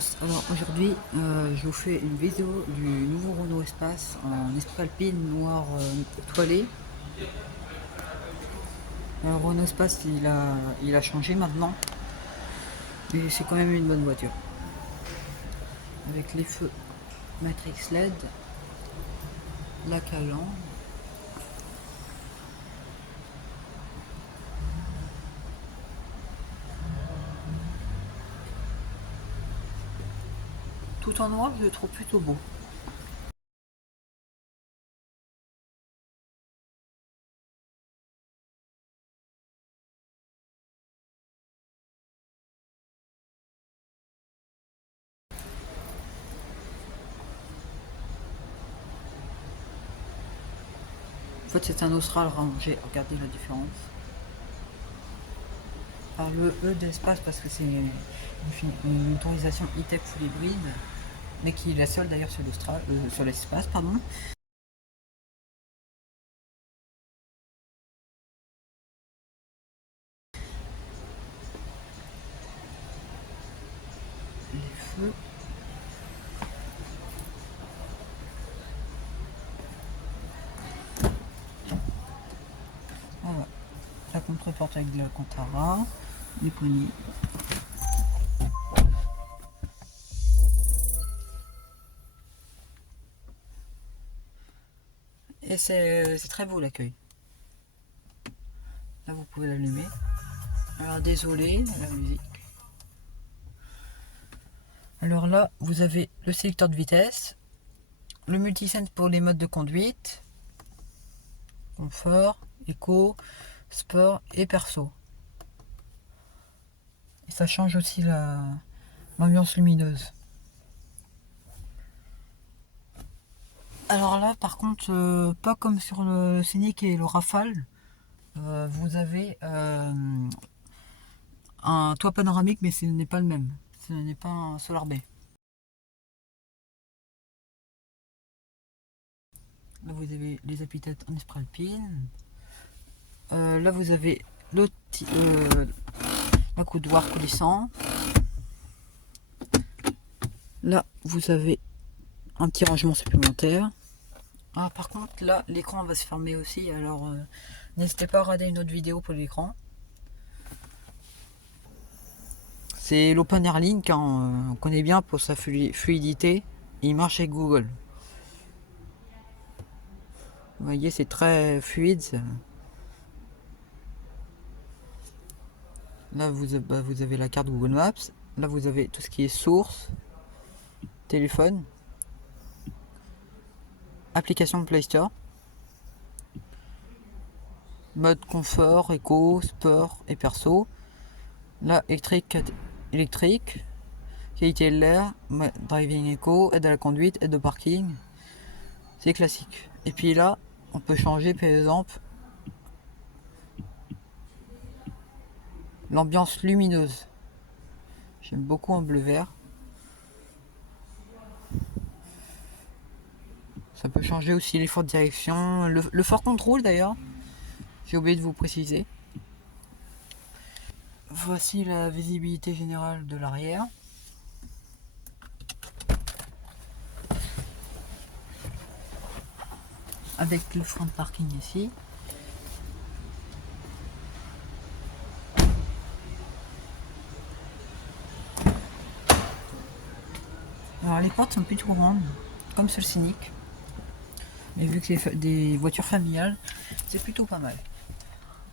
tous, alors aujourd'hui je vous fais une vidéo du nouveau Renault Espace en esprit alpine noir étoilé. Alors Renault Espace il a changé maintenant, mais c'est quand même une bonne voiture. Avec les feux Matrix LED, la calandre, tout en noir, je le trouve plutôt beau. En fait c'est un Austral rangé, regardez la différence. Par le E d'espace parce que c'est une motorisation e-tech full hybride, mais qui est la seule d'ailleurs sur l'Austral, sur l'espace pardon. Les feux. Voilà. La contreporte avec de la Cantara, les poignées. Et c'est très beau l'accueil. Là vous pouvez l'allumer. Alors désolé, la musique. Alors là vous avez le sélecteur de vitesse, le multisense pour les modes de conduite, confort, éco, sport et perso. Et ça change aussi l'ambiance lumineuse. Alors là par contre, pas comme sur le Scénic et le Rafale, vous avez un toit panoramique mais ce n'est pas le même. Ce n'est pas un Solar Bay. Là vous avez les appuis-têtes en esprit alpine. Là vous avez la coudoir coulissant. Là vous avez un petit rangement supplémentaire. Ah, par contre là l'écran va se fermer aussi, alors n'hésitez pas à regarder une autre vidéo pour l'écran. C'est l'Open Air Link, hein, on connaît bien pour sa fluidité. Il marche avec Google. Vous voyez, c'est très fluide. Là vous avez la carte Google Maps. Là vous avez tout ce qui est source, téléphone, application Play Store, mode confort, éco, sport et perso. Là électrique, qualité de l'air, driving éco, aide à la conduite, aide au parking. C'est classique. Et puis là on peut changer par exemple l'ambiance lumineuse. J'aime beaucoup en bleu vert. Ça peut changer aussi l'effort de direction, le fort contrôle d'ailleurs. J'ai oublié de vous préciser. Voici la visibilité générale de l'arrière. Avec le frein de parking ici. Alors les portes sont plutôt grandes, comme sur le Scénic. Mais vu que c'est des voitures familiales, c'est plutôt pas mal.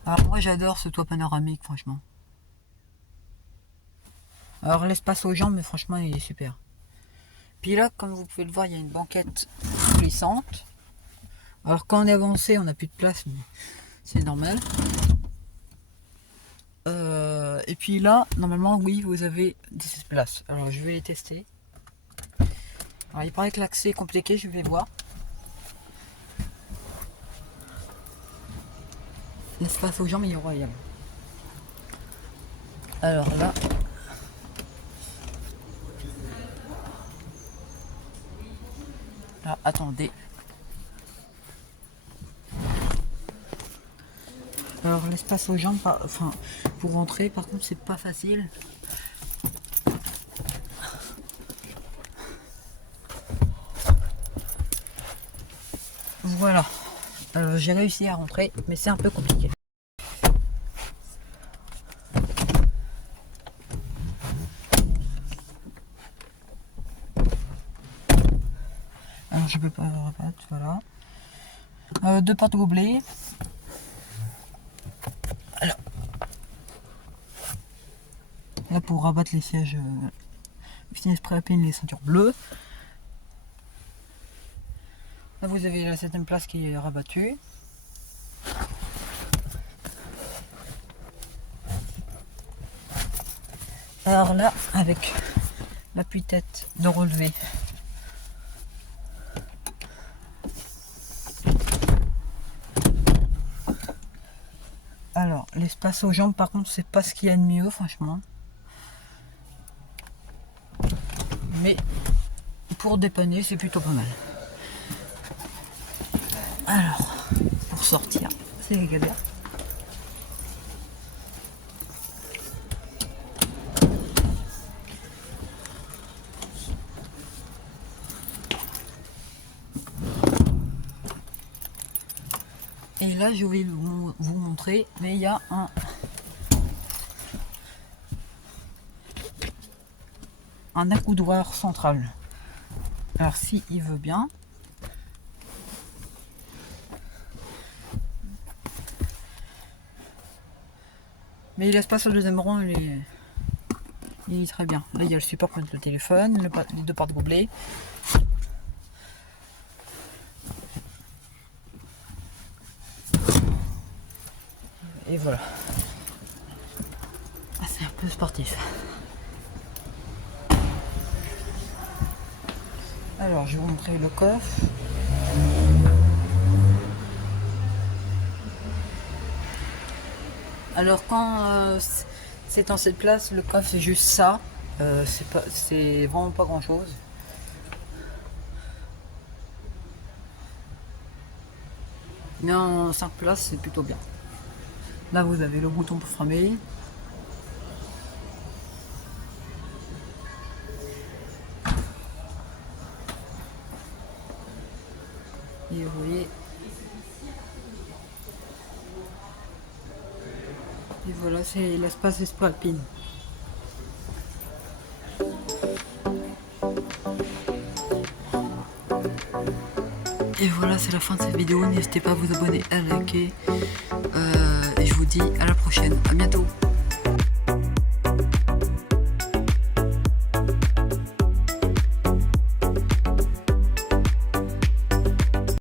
Alors moi j'adore ce toit panoramique franchement. Alors l'espace aux jambes, mais franchement il est super. Puis là, comme vous pouvez le voir, il y a une banquette glissante. Alors quand on est avancé, on n'a plus de place, mais c'est normal. Et puis là, normalement, oui, vous avez 10 places. Alors je vais les tester. Alors il paraît que l'accès est compliqué, je vais voir. L'espace aux jambes il est royal. Alors là, attendez. Alors l'espace aux jambes, pour rentrer, par contre, c'est pas facile. Voilà. J'ai réussi à rentrer, mais c'est un peu compliqué. Alors je peux pas rabattre, voilà. 2 portes gobelets. Alors, là pour rabattre les sièges, spray à pin, les ceintures bleues. Là vous avez la 7ème place qui est rabattue. Alors là, avec l'appui-tête de relevé. Alors, l'espace aux jambes, par contre, c'est pas ce qu'il y a de mieux, franchement. Mais pour dépanner, c'est plutôt pas mal. Alors, pour sortir, c'est les galères. Et là, je vais vous montrer, mais il y a un accoudoir central. Alors, si il veut bien. Mais il laisse pas sur le deuxième rang, il est très bien. Là, il y a le support pour le téléphone, les 2 portes gobelets. Et voilà. Ah, c'est un peu sportif. Alors, je vais vous montrer le coffre. Alors, quand c'est en cette place, le coffre c'est juste ça. C'est vraiment pas grand chose. Mais en 5 places, c'est plutôt bien. Là, vous avez le bouton pour framer. Et vous voyez. Et voilà, c'est l'espace spray pin. Et voilà, c'est la fin de cette vidéo. N'hésitez pas à vous abonner, à liker. Et je vous dis à la prochaine. À bientôt.